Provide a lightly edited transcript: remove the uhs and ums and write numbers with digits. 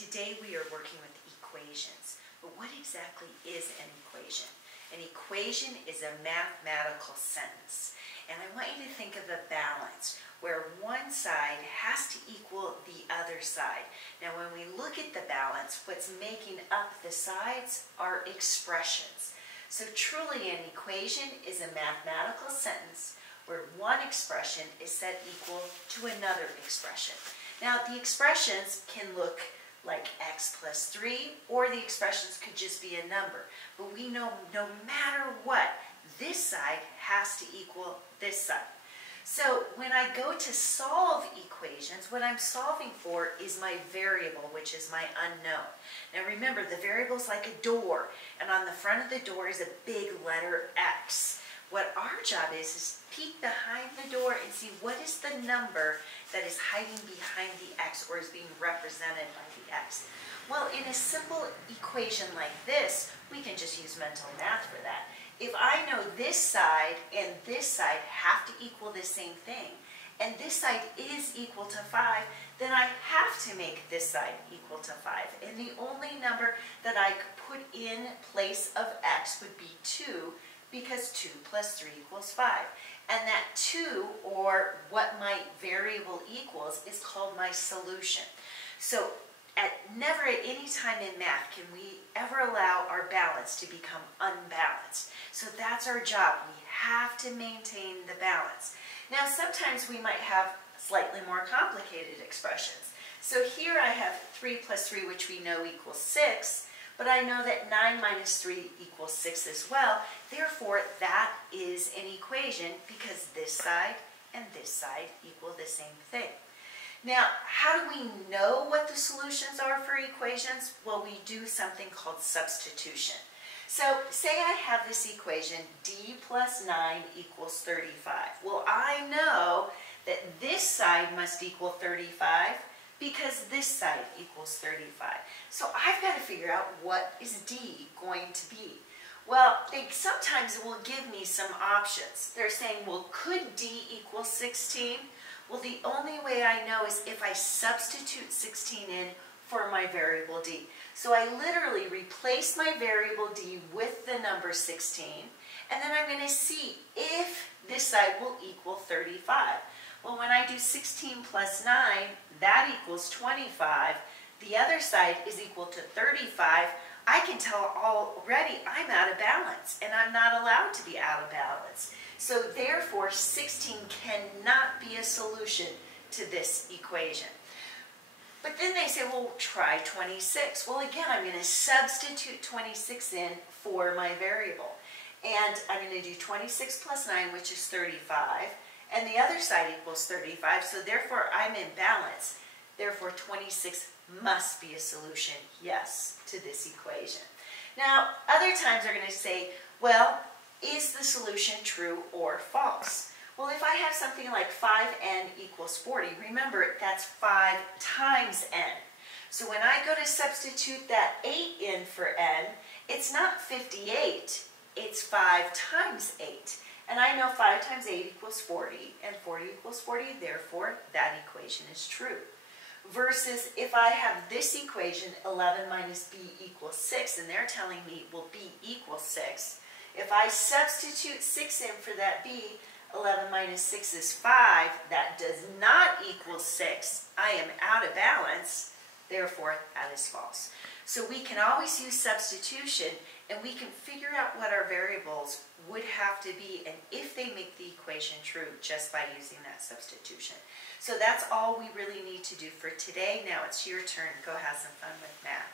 Today we are working with equations. But what exactly is an equation? An equation is a mathematical sentence. And I want you to think of a balance where one side has to equal the other side. Now when we look at the balance, what's making up the sides are expressions. So truly an equation is a mathematical sentence where one expression is set equal to another expression. Now the expressions can look like x plus 3, or the expressions could just be a number. But we know no matter what, this side has to equal this side. So when I go to solve equations, what I'm solving for is my variable, which is my unknown. Now remember, the variable is like a door, and on the front of the door is a big letter X. What our job is peek behind the door and see what is the number that is hiding behind the X or is being represented by the X. Well, in a simple equation like this, we can just use mental math for that. If I know this side and this side have to equal the same thing, and this side is equal to 5, then I have to make this side equal to 5. And the only number that I could put in place of X would be 2, because 2 plus 3 equals 5. And that 2, or what my variable equals, is called my solution. So never at any time in math can we ever allow our balance to become unbalanced. So that's our job. We have to maintain the balance. Now sometimes we might have slightly more complicated expressions. So here I have 3 plus 3, which we know equals 6. But I know that 9 minus 3 equals 6 as well. Therefore, that is an equation because this side and this side equal the same thing. Now, how do we know what the solutions are for equations? Well, we do something called substitution. So, say I have this equation, d plus 9 equals 35. Well, I know that this side must equal 35 because this side equals 35. So I've got to figure out what is d going to be. Well, they sometimes will give me some options. They're saying, well, could d equal 16? Well, the only way I know is if I substitute 16 in for my variable d. So I literally replace my variable d with the number 16, and then I'm going to see if this side will equal 35. Well, when I do 16 plus 9, that equals 25. The other side is equal to 35. I can tell already I'm out of balance, and I'm not allowed to be out of balance. So therefore, 16 cannot be a solution to this equation. But then they say, well, try 26. Well, again, I'm going to substitute 26 in for my variable. And I'm going to do 26 plus 9, which is 35. And the other side equals 35, so therefore I'm in balance. Therefore 26 must be a solution, yes, to this equation. Now, other times they're going to say, well, is the solution true or false? Well, if I have something like 5n equals 40, remember that's 5 times n. So when I go to substitute that 8 in for n, it's not 58, it's 5 times 8. And I know 5 times 8 equals 40, and 40 equals 40, therefore that equation is true. Versus if I have this equation, 11 minus b equals 6, and they're telling me, well, b equals 6. If I substitute 6 in for that b, 11 minus 6 is 5, that does not equal 6. I am out of balance, therefore that is false. So we can always use substitution, and we can figure out what our variables would have to be and if they make the equation true just by using that substitution. So that's all we really need to do for today. Now it's your turn. Go have some fun with math.